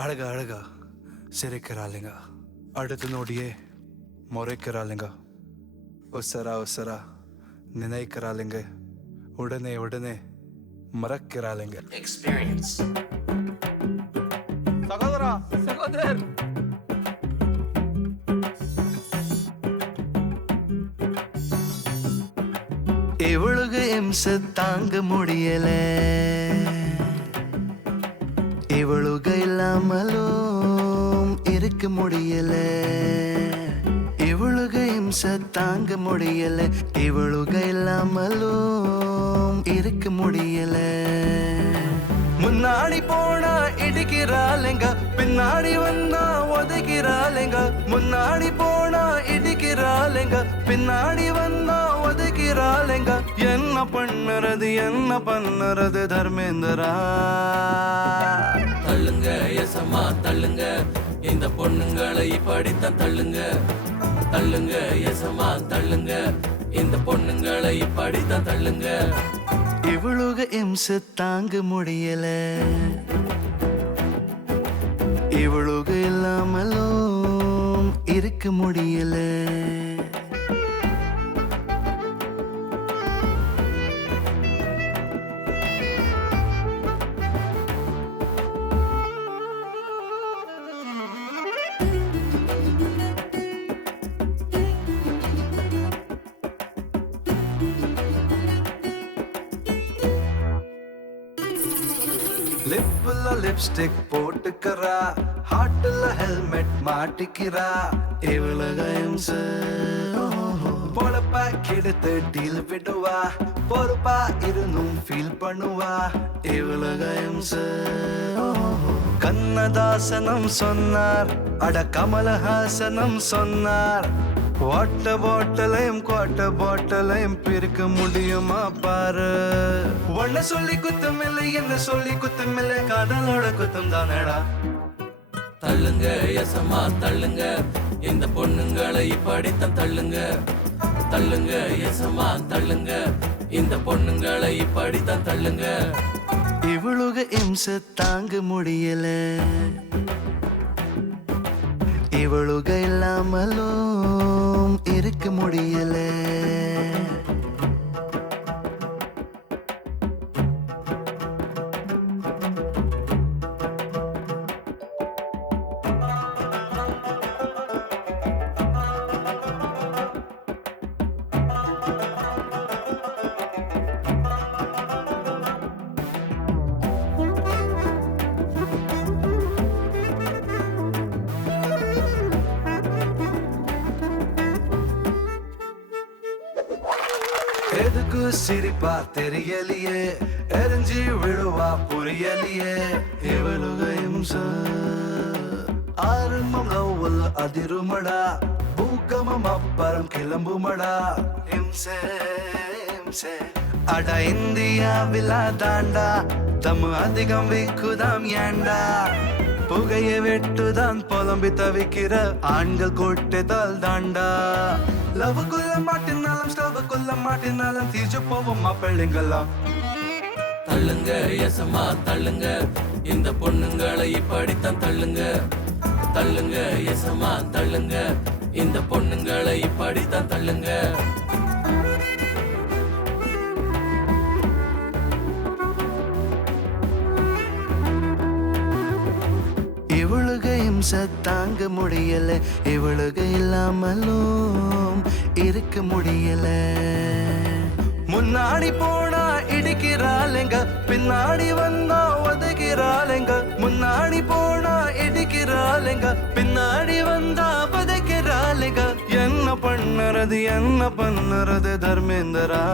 அழகா அழகா சிரிக்கிறாளுங்க, அடுத்த நொடியே முறைக்கிறாளுங்க, உசரா உசரா நினைக்கிறாளுங்க, உடனே உடனே மறக்கிறாளுங்க. experience. சகோதரா சகோதரர், இவளுக்கு இம்சை தாங்க முடியல, இவளுக்கு இல்லாமலும் இருக்க முடியல, இவளுக்கு இம்சை தாங்க முடியல, இவளுக்கு இல்லாமலும் இருக்க முடியல. முன்னாடி போனா இடிக்கிறாளுங்க, பின்னாடி வந்தா ஒதுக்கிறாளுங்க, முன்னாடி போனா இடிக்கிறாளுங்க, பின்னாடி வந்தா ஒதுக்கிறாளுங்க. என்ன பண்ணுறது தர்மேந்திரா? தள்ளுங்க எசமா தள்ளுங்க, இந்த பொண்ணுங்களை படித்தான் தள்ளுங்க. தள்ளுங்க எசமா தள்ளுங்க, இந்த பொண்ணுங்களை படித்தான் தள்ளுங்க. இவளுக இம்சை தாங்க முடியல, இவளுக இல்லாமலும் இருக்க முடியல. லிப்ல லிப்ஸ்டிக் போட்டுக்கிறா, ஹார்ட்ல ஹெல்மெட் மாட்டிக்கிறா, இவளுக இம்சை பொழப்பா கெடுத்து டீல் விடுவா, பொறுப்பா இருந்தும் ஃபீல் பண்ணுவா, இவளுக இம்சை. கண்ணதாசனம் சொன்னார், அட கமலஹாசனம் சொன்னார், வாட்டர் பாட்டிலையும் பிரிக்க முடியுமா பாரு. ஒன்ன சொல்லி குத்தம் இல்லை, என்ன சொல்லி குத்தம் இல்லை, காதலோட குத்தம் தானடா. தள்ளுங்க எசமா தள்ளுங்க, இந்த பொண்ணுங்களை படித்தான் தள்ளுங்க. தள்ளுங்க எசமா தள்ளுங்க, இந்த பொண்ணுங்களை படித்தான் தள்ளுங்க. இவளுக இம்சை தாங்க முடியல, இவளுக இல்லாமலும் இருக்க முடியல. எதுக்கு சிரிப்பா தெரியலையே, எரிஞ்சி விழுவா புரியலையே, இவளுக இம்சை. ஆரம்பம் லவ்வில் அதிருமடா, பூகமம் அப்புறம் கிளம்புமடா, இம்சை இம்சை. அட இந்தியாவிலா தாண்டா, தம்மு அதிகம் விக்குதாம் ஏண்டா, புகைய வெட்டுதான் புலம்பி தவிக்கிற ஆண்கள் கூட்டத்தால் தாண்டா. லவ்வுக்குள்ள மாட்டினாலும் ஸ்டவ்வுக்குள்ள மாட்டினாலும் தீர்ச்சு போவோம் மாப்பிள்ளைங்கெல்லாம். தள்ளுங்க எசமா தள்ளுங்க, இந்த பொண்ணுங்களை படித்தான் தள்ளுங்க. தள்ளுங்க எசமா தள்ளுங்க, இந்த பொண்ணுங்களை படித்தான் தள்ளுங்க. இவளுக இம்சை தாங்க முடியல, இவளுக இல்லாமலும் இருக்க முடியல. முன்னாடி போனா இடிக்கிறாளுங்க, பின்னாடி வந்தா ஒதுக்கிறாளுங்க, முன்னாடி போனா இடிக்கிறாளுங்க, பின்னாடி வந்தா ஒதுக்கிறாளுங்க. என்ன பண்ணுறது தர்மேந்திரா?